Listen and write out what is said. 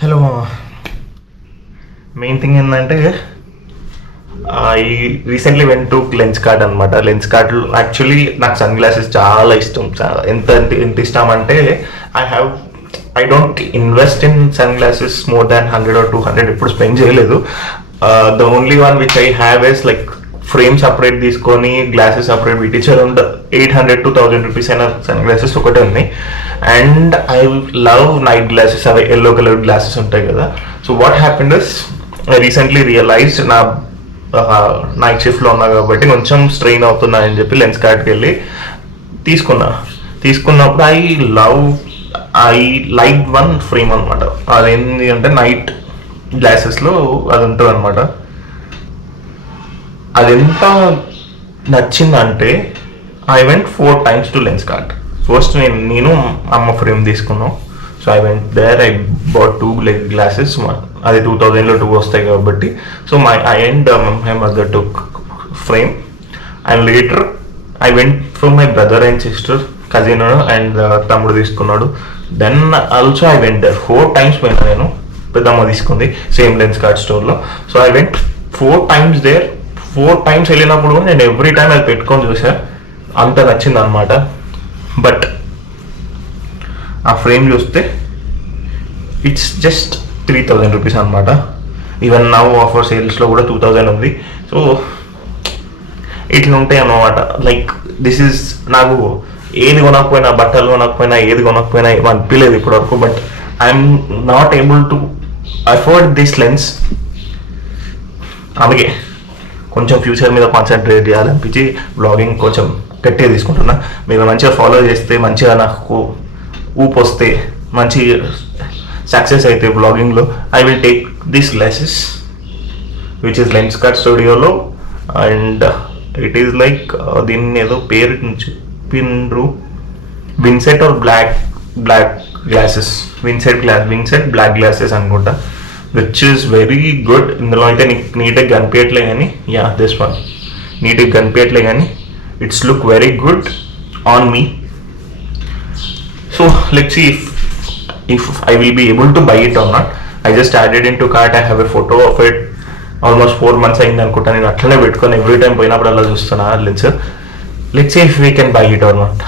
Hello main thing ఏంటంటే I recently went to Lenskart అనమాట. Lenskart actually నాకు sunglasses చాలా ఇష్టం. ఎంత ఎంత ఇష్టం అంటే I don't invest in sunglasses more than 100 or 200 ఎప్పుడు స్పెండ్ చేయలేదు. The only one which I have is like frame separate తీసుకొని గ్లాసెస్ సపరేట్ పెట్టించి అరౌండ్ 800 to 1000 రూపీస్ అయిన సన్ గ్లాసెస్ ఒకటే ఉన్నాయి. And I love night glasses, అవి yellow colour glasses ఉంటాయి కదా. So what happened is I recently realised నా night షిఫ్ట్లో ఉన్నా కాబట్టి కొంచెం స్ట్రెయిన్ అవుతున్నా అని చెప్పి లెన్స్ కార్ట్కి వెళ్ళి తీసుకున్నప్పుడు ఐ లైక్ వన్ ఫ్రేమ్ అనమాట. అదేంటి అంటే నైట్ గ్లాసెస్లో అది ఉంటుంది అనమాట. అది ఎంత నచ్చిందంటే I went 4 times to Lenskart. First నేను అమ్మ ఫ్రేమ్ తీసుకున్నాం. So I went there, I bought 2 glasses. అది 2000లో 2 వస్తాయి కాబట్టి. So my mother took frame and later I went for my brother and sister, cousin and తమ్ముడు తీసుకున్నాడు. Then also I went there 4 times పోయినా నేను. పెద్దమ్మ తీసుకుంది సేమ్ లెన్స్ కార్ట్ స్టోర్లో. So I went 4 times there. 4 times వెళ్ళినప్పుడు నేను every time అది పెట్టుకొని చూసా, అంత నచ్చింది అనమాట. బట్ ఆ ఫ్రేమ్ చూస్తే ఇట్స్ జస్ట్ 3000 రూపీస్ అనమాట. ఈవెన్ నవ్ ఆఫర్ సేల్స్లో కూడా 2000 ఉంది. సో ఇట్లా ఉంటాయి అన్నమాట. లైక్ దిస్ ఈజ్ నాకు ఏది కొనకపోయినా, బట్టలు కొనకపోయినా, ఏది కొనకపోయినా అనిపించలేదు ఇప్పటివరకు. But I'm not able to afford this lens. అందుకే కొంచెం ఫ్యూచర్ మీద కాన్సన్ట్రేట్ చేయాలనిపించి బ్లాగింగ్ కొంచెం గట్టిగా తీసుకుంటున్నా. మీరు మంచిగా ఫాలో చేస్తే, మంచిగా నాకు ఊపు వస్తే, మంచి సక్సెస్ అయితే బ్లాగింగ్లో, I will take this glasses which is Lenskart స్టూడియోలో. అండ్ ఇట్ ఈస్ లైక్ దీన్ని ఏదో పేరు చెప్పిండ్రు, Vincent or black glasses, Vincent black glasses అనుకుంటా, విచ్ ఈస్ వెరీ గుడ్. ఇందులో అయితే నీట్గా కనిపించట్లే కానీ, యా దిస్ వన్ నీట్గా కనిపించట్లే కానీ it's look very good on me. So let's see if I will be able to buy it or not. I just added into cart. I have a photo of it. Almost 4 months అయింది అనుకుంటా నేను అట్లనే పెట్టుకొని every time పోయినప్పుడు అలా చూస్తున్నా lens. Let's see if we can buy it or not.